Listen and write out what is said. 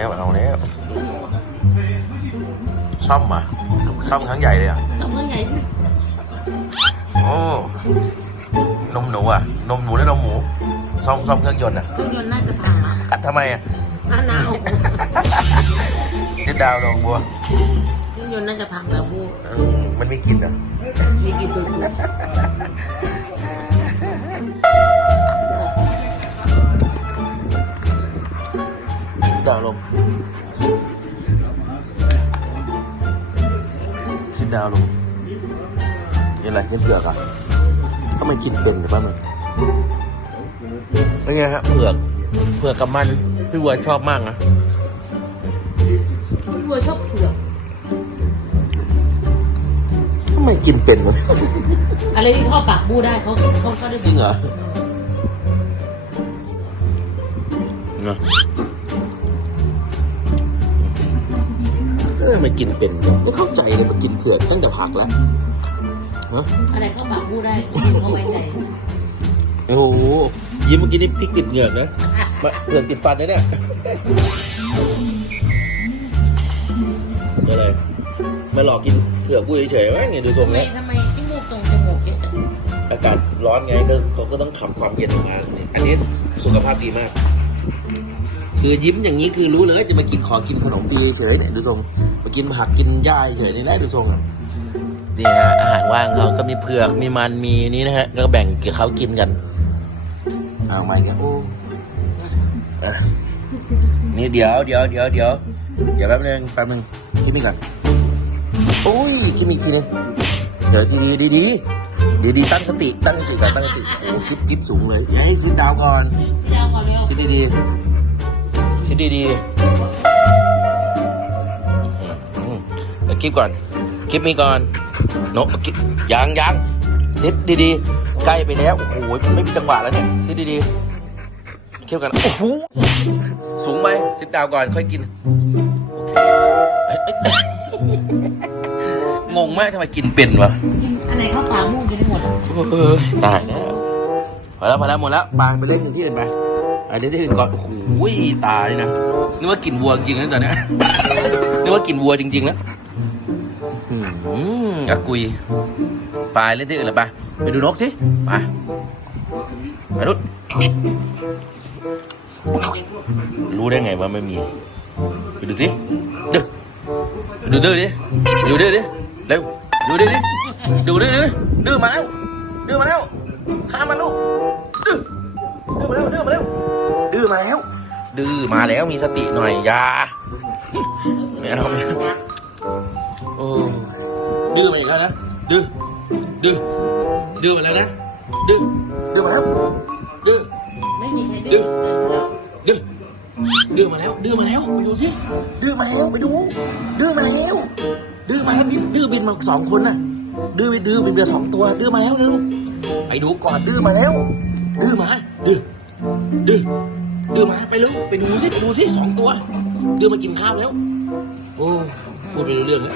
แล้วเอาแล้วซ่อมอะซ่อมครั้งใหญ่เลยอะทำเมื่อไงที่โอ้นมหนูอะ นมหนูและนมหมูซ่อมซ่อมเครื่องยนต์อะ เครื่องยนต์น่าจะพังอะทำไมอะหน้าหนาวซิดดาวลงบัว เครื่องยนต์น่าจะพังแล้วบูเออมันไม่กินอะมีกี่ตัวตัวซิ ดดาวลงซิดดาวลงนี่อะไรกินเผือกอะทำไมกินเป็นหรือเปล่ามึงเป็นไงฮะเผือกเผือกกับมันพี่วัวชอบมากนะพี่บัวชอบเผือกทำไมกินเป็นวะอะไรที่เข้าปากบูได้เขาเขาก็ได้จริงเหรอเนอะ เออมันกินเป็นไม่เข้าใจเลยมันกินเผือกตั้งแต่ผักแล้วฮะอะไรเข้าปากบูได้เขาเขาไว้ใจโอ้โหยิ้มเมื่อกี้นี่พริกติดเหงือกนะมาเผือกติดฟันนะเนี่ยอะไรมาหลอกกินเผือกกูเฉยๆวะเนี่ยดูทรงทำไมแล้วทำไมขี้มูกตรงจมูกเยอะจังอากาศร้อนไงก็เขาก็ต้องขับความเย็นออกมา อันนี้สุขภาพดีมาก คือยิ้มอย่างนี้คือรู้เลยจะมากินขอกินขนมฟรีเฉยเนี่ยดูทรงมากินผักกินหญ้าเฉยนี่แหละดูทรงอะนี่ฮะอาหารว่างเขาก็มีเผือกมีมันมีนี่นะฮะก็แบ่งกับเขากินกันเอาไม่กันโอ้อะนี่เดี๋ยวเดี๋ยวเดี๋ยวเดี๋ยวเดี๋ยวแป๊บนึงแป๊บนึงกินนี่ก่อนโอ้ยกินอีกทีนึงเดี๋ยวทีดีดีดีดีดีๆตั้งสติตั้งสติก่อนตั้งสติโอ้กิ๊บกิ๊บสูงเลยอย่าให้ซิดดาวก่อนพี่ดาวก่อนเร็วคิดดีๆ คิดดีๆอืมเดี๋ยวคลิปก่อน คลิปมีก่อนโนคลิปยังยังซิดดีๆ ใกล้ไปแล้ว โอ้โหไม่มีจังหวะแล้วเนี่ยซิดดีๆคลิปกัน โอ้โห สูงไหมซิดดาวก่อนค่อยกินโอเคเอ้ยเอ้ยงงมากทำไมกินเป็นวะอันไหนเข้าปากบูจะได้หมด เออตายแล้วพอแล้วพอแล้วหมดแล้วไปไปเล่นหนึ่งที่อื่นไป ไปเล่นที่อื่นก่อนโอ้โหตายนะนึกว่ากินวัวจริงๆนะตอนเนี้ยนึกว่ากินวัวจริงๆนะอืมอากุยไปเล่นที่อื่นเลยไปไปดูนกสิไปไปดูรู้ได้ไงว่าไม่มีไปดูสิเดือไปดูดื้อดิไปดูดื้อดิเร็วดูดื้อดิดูดื้อดิดื้อมาแล้วดื้อมาแล้วข้ามมาลูกดื้อ ดื้อมาแล้วดื้อมาแล้วดื้อมาแล้วดื้อมาแล้วมีสติหน่อยอยาไม่เอาไม่เอาโอ้ดื้อมาอีกแล้วนะดื้อดื้อดื้อมาแล้วนะดื้อดื้อมาแล้วดื้อไม่มีใครดื้อดื้อดื้อมาแล้วดื้อมาแล้วไปดูสิดื้อมาแล้วไปดูดื้อมาแล้วดื้อมาแล้วดื้อบินมาสองคนน่ะดื้อไปดื้อบินเรือสองตัวดื้อมาแล้วเร็วไปดูก่อนดื้อมาแล้ว ดื้อมาดื้อดื้อดื้อมาไปเร็วไปดูสิไปดูสิสองตัวดื้อมากินข้าวแล้วโอ้พูดไปรู้เรื่องแล้ว